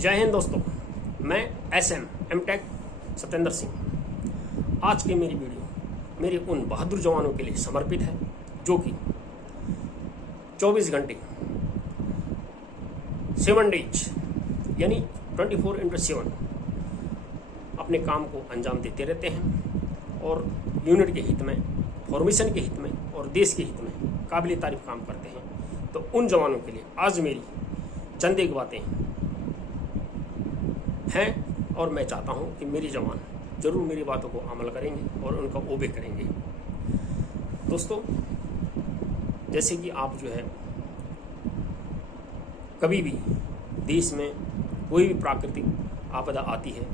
जय हिंद दोस्तों, मैं SM MTech सत्येंद्र सिंह। आज की मेरी वीडियो मेरे उन बहादुर जवानों के लिए समर्पित है जो कि 24 घंटे 7 डेज यानी 24/7 अपने काम को अंजाम देते रहते हैं और यूनिट के हित में, फॉर्मेशन के हित में और देश के हित में काबिल तारीफ काम करते हैं। तो उन जवानों के लिए आज मेरी चंद एक बातें हैं और मैं चाहता हूं कि मेरे जवान जरूर मेरी बातों को अमल करेंगे और उनका ओबे करेंगे। दोस्तों, जैसे कि आप जो है कभी भी देश में कोई भी प्राकृतिक आपदा आती है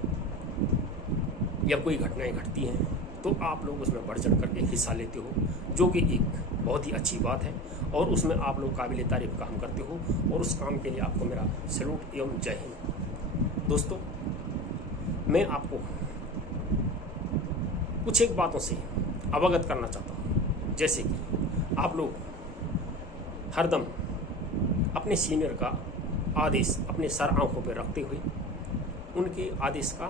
या कोई घटनाएं घटती हैं तो आप लोग उसमें बढ़ चढ़ करके हिस्सा लेते हो, जो कि एक बहुत ही अच्छी बात है और उसमें आप लोग काबिल तारीफ काम करते हो और उस काम के लिए आपको मेरा सैल्यूट एवं जय हिंद। दोस्तों, मैं आपको कुछ एक बातों से अवगत करना चाहता हूँ, जैसे कि आप लोग हरदम अपने सीनियर का आदेश अपने सर आंखों पर रखते हुए उनके आदेश का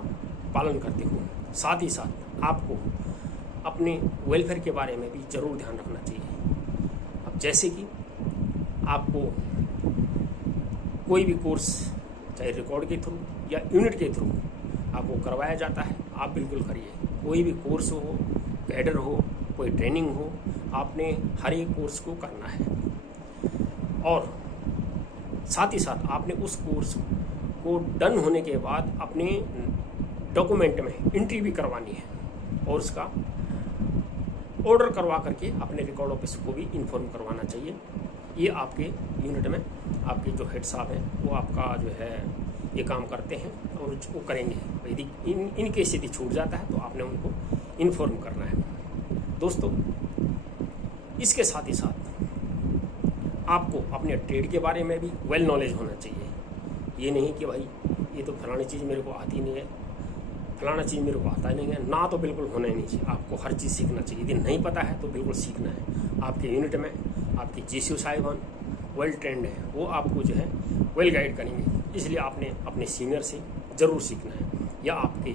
पालन करते हो। साथ ही साथ आपको अपने वेलफेयर के बारे में भी जरूर ध्यान रखना चाहिए। अब जैसे कि आपको कोई भी कोर्स चाहे रिकॉर्ड के थ्रू या यूनिट के थ्रू आपको करवाया जाता है, आप बिल्कुल करिए। कोई भी कोर्स हो, कैडर हो, कोई ट्रेनिंग हो, आपने हर एक कोर्स को करना है और साथ ही साथ आपने उस कोर्स को डन होने के बाद अपने डॉक्यूमेंट में एंट्री भी करवानी है और उसका ऑर्डर करवा करके अपने रिकॉर्ड ऑफिस को भी इन्फॉर्म करवाना चाहिए। ये आपके यूनिट में आपके जो हेड साहब हैं वो आपका जो है ये काम करते हैं और वो करेंगे। यदि इन केस यदि छूट जाता है तो आपने उनको इन्फॉर्म करना है। दोस्तों, इसके साथ ही साथ आपको अपने ट्रेड के बारे में भी वेल नॉलेज होना चाहिए। ये नहीं कि भाई ये तो फलानी चीज़ मेरे को आती नहीं है, फलाना चीज़ मेरे को आता नहीं है, ना तो बिल्कुल होना ही नहीं चाहिए। आपको हर चीज़ सीखना चाहिए। यदि नहीं पता है तो बिल्कुल सीखना है। आपके यूनिट में आपके GCO साहिबान वेल ट्रेंड है, वो आपको जो है वेल गाइड करेंगे। इसलिए आपने अपने सीनियर से ज़रूर सीखना है या आपके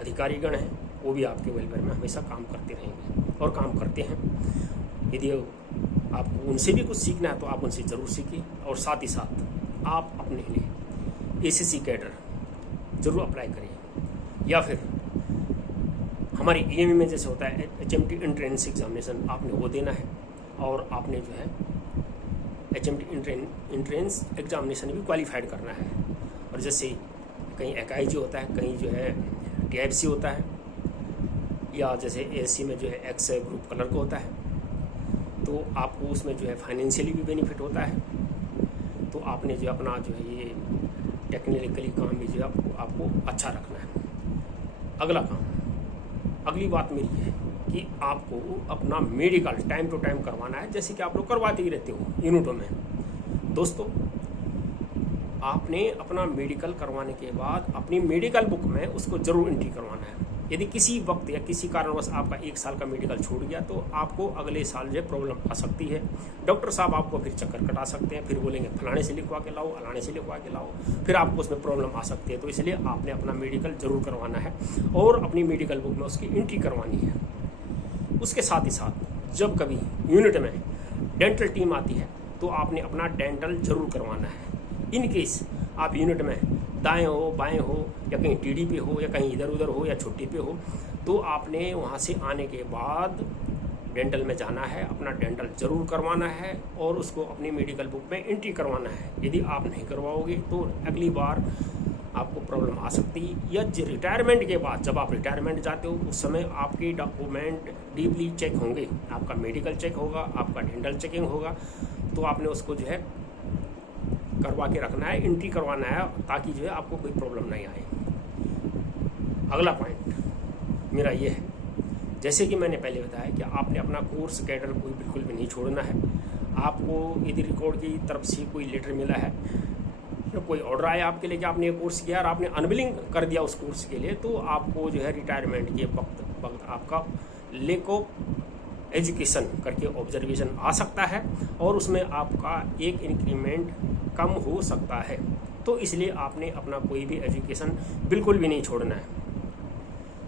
अधिकारीगण हैं वो भी आपके वेलफेयर में हमेशा काम करते रहेंगे और काम करते हैं। यदि आपको उनसे भी कुछ सीखना है तो आप उनसे ज़रूर सीखिए और साथ ही साथ आप अपने लिए ACC कैडर ज़रूर अप्लाई करिए या फिर हमारी EME में जैसे होता है HMT एंट्रेंस एग्जामिनेशन, आपने वो देना है और आपने जो है HMT एंट्रेंस एग्जामिनेशन भी क्वालिफाइड करना है। और जैसे कहीं AIG होता है, कहीं जो है TIFC होता है या जैसे ASC में जो है X ग्रुप कलर का होता है, तो आपको उसमें जो है फाइनेंशियली भी बेनिफिट होता है। तो आपने जो अपना जो है ये टेक्निकली काम भी जो है आपको अच्छा रखना है। अगली बात मेरी है कि आपको अपना मेडिकल टाइम टू टाइम करवाना है, जैसे कि आप लोग करवाते ही रहते हो यूनिटों में। दोस्तों, आपने अपना मेडिकल करवाने के बाद अपनी मेडिकल बुक में उसको जरूर एंट्री करवाना है। यदि किसी वक्त या किसी कारणवश आपका 1 साल का मेडिकल छूट गया तो आपको अगले साल जो प्रॉब्लम आ सकती है। डॉक्टर साहब आपको फिर चक्कर कटा सकते हैं, फिर बोलेंगे फलाने से लिखवा के लाओ, अलाने से लिखवा के लाओ, फिर आपको उसमें प्रॉब्लम आ सकती है। तो इसलिए आपने अपना मेडिकल जरूर करवाना है और अपनी मेडिकल बुक में उसकी एंट्री करवानी है। उसके साथ ही साथ जब कभी यूनिट में डेंटल टीम आती है तो आपने अपना डेंटल जरूर करवाना है। इन केस आप यूनिट में दाएं हो, बाएं हो या कहीं TD पे हो या कहीं इधर उधर हो या छुट्टी पे हो तो आपने वहाँ से आने के बाद डेंटल में जाना है, अपना डेंटल जरूर करवाना है और उसको अपनी मेडिकल बुक में एंट्री करवाना है। यदि आप नहीं करवाओगे तो अगली बार आपको प्रॉब्लम आ सकती है। या रिटायरमेंट के बाद जब आप रिटायरमेंट जाते हो उस समय आपके डॉक्यूमेंट डीपली चेक होंगे, आपका मेडिकल चेक होगा, आपका डेंटल चेकिंग होगा, तो आपने उसको जो है करवा के रखना है, एंट्री करवाना है ताकि जो है आपको कोई प्रॉब्लम नहीं आए। अगला पॉइंट मेरा ये है, जैसे कि मैंने पहले बताया कि आपने अपना कोर्स कैडर कोई बिल्कुल भी नहीं छोड़ना है। आपको यदि रिकॉर्ड की तरफ से कोई लेटर मिला है या कोई ऑर्डर आया आपके लिए कि आपने ये कोर्स किया और आपने अनविलिंग कर दिया उस कोर्स के लिए, तो आपको जो है रिटायरमेंट के वक्त आपका लेक ऑफ एजुकेशन करके ऑब्जर्वेशन आ सकता है और उसमें आपका एक इंक्रीमेंट कम हो सकता है। तो इसलिए आपने अपना कोई भी एजुकेशन बिल्कुल भी नहीं छोड़ना है।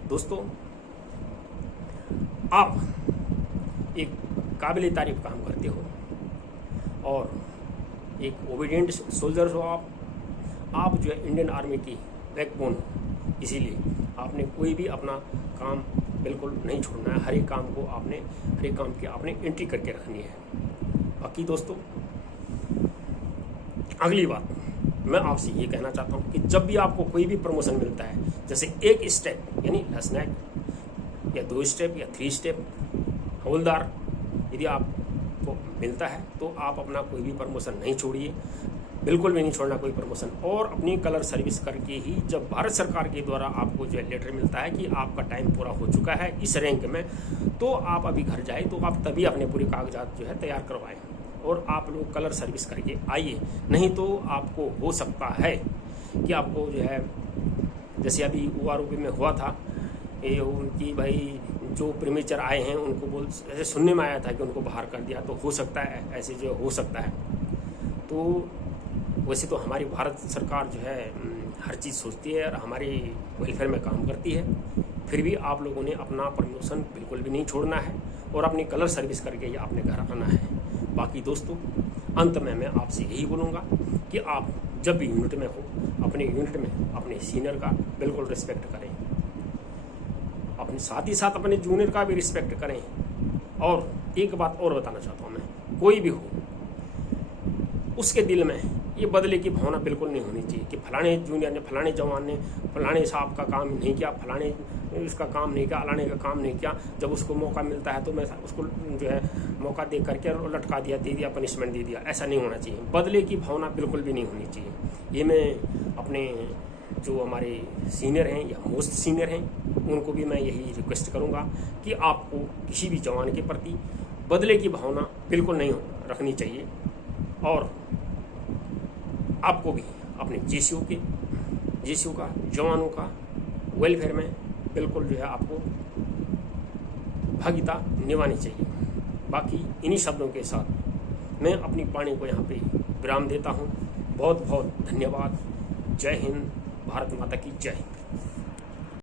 दोस्तों, आप एक काबिल तारीफ काम करते हो और एक ओबीडियंट सोल्जर हो। आप जो है इंडियन आर्मी की बैकबोन हो, इसीलिए आपने कोई भी अपना काम बिल्कुल नहीं छोड़ना है। हर एक काम की आपने एंट्री करके रखनी है। बाकी दोस्तों, अगली बात मैं आपसे ये कहना चाहता हूँ कि जब भी आपको कोई भी प्रमोशन मिलता है, जैसे एक स्टेप यानी स्नैक या 2 स्टेप या 3 स्टेप हवलदार यदि आपको मिलता है तो आप अपना कोई भी प्रमोशन नहीं छोड़िए, बिल्कुल भी नहीं छोड़ना कोई प्रमोशन। और अपनी कलर सर्विस करके ही जब भारत सरकार के द्वारा आपको जो है लेटर मिलता है कि आपका टाइम पूरा हो चुका है इस रैंक में, तो आप अभी घर जाए तो आप तभी अपने पूरे कागजात जो है तैयार करवाएं और आप लोग कलर सर्विस करके आइए। नहीं तो आपको हो सकता है कि आपको जो है, जैसे अभी OROP में हुआ था ये उनकी भाई जो प्रीमेचर आए हैं उनको ऐसे सुनने में आया था कि उनको बाहर कर दिया, तो हो सकता है ऐसे जो हो सकता है। तो वैसे तो हमारी भारत सरकार जो है हर चीज़ सोचती है और हमारी वेलफेयर में काम करती है, फिर भी आप लोगों ने अपना प्रमोशन बिल्कुल भी नहीं छोड़ना है और अपनी कलर सर्विस करके ही आपने घर आना है। बाकी दोस्तों, अंत में मैं आपसे यही बोलूँगा कि आप जब भी यूनिट में हो, अपने यूनिट में अपने सीनियर का बिल्कुल रिस्पेक्ट करें, अपने साथ ही साथ अपने जूनियर का भी रिस्पेक्ट करें। और एक बात और बताना चाहता हूँ मैं, कोई भी हो उसके दिल में ये बदले की भावना बिल्कुल नहीं होनी चाहिए कि फलाने जूनियर ने, फलाने जवान ने, फलाने साहब का काम नहीं किया, फलाने इसका काम नहीं किया, अलाने का काम नहीं किया। जब उसको मौका मिलता है तो मैं उसको जो है मौका दे करके लटका दिया, दे दिया, पनिशमेंट दे दिया, ऐसा नहीं होना चाहिए। बदले की भावना बिल्कुल भी नहीं होनी चाहिए। ये मैं अपने जो हमारे सीनियर हैं या मोस्ट सीनियर हैं उनको भी मैं यही रिक्वेस्ट करूँगा कि आपको किसी भी जवान के प्रति बदले की भावना बिल्कुल नहीं रखनी चाहिए और आपको भी अपने जेसीओ का, जवानों का वेलफेयर में बिल्कुल जो है आपको भागीदारी निभानी चाहिए। बाकी इन्हीं शब्दों के साथ मैं अपनी वाणी को यहाँ पे विराम देता हूँ। बहुत बहुत धन्यवाद। जय हिंद, भारत माता की जय।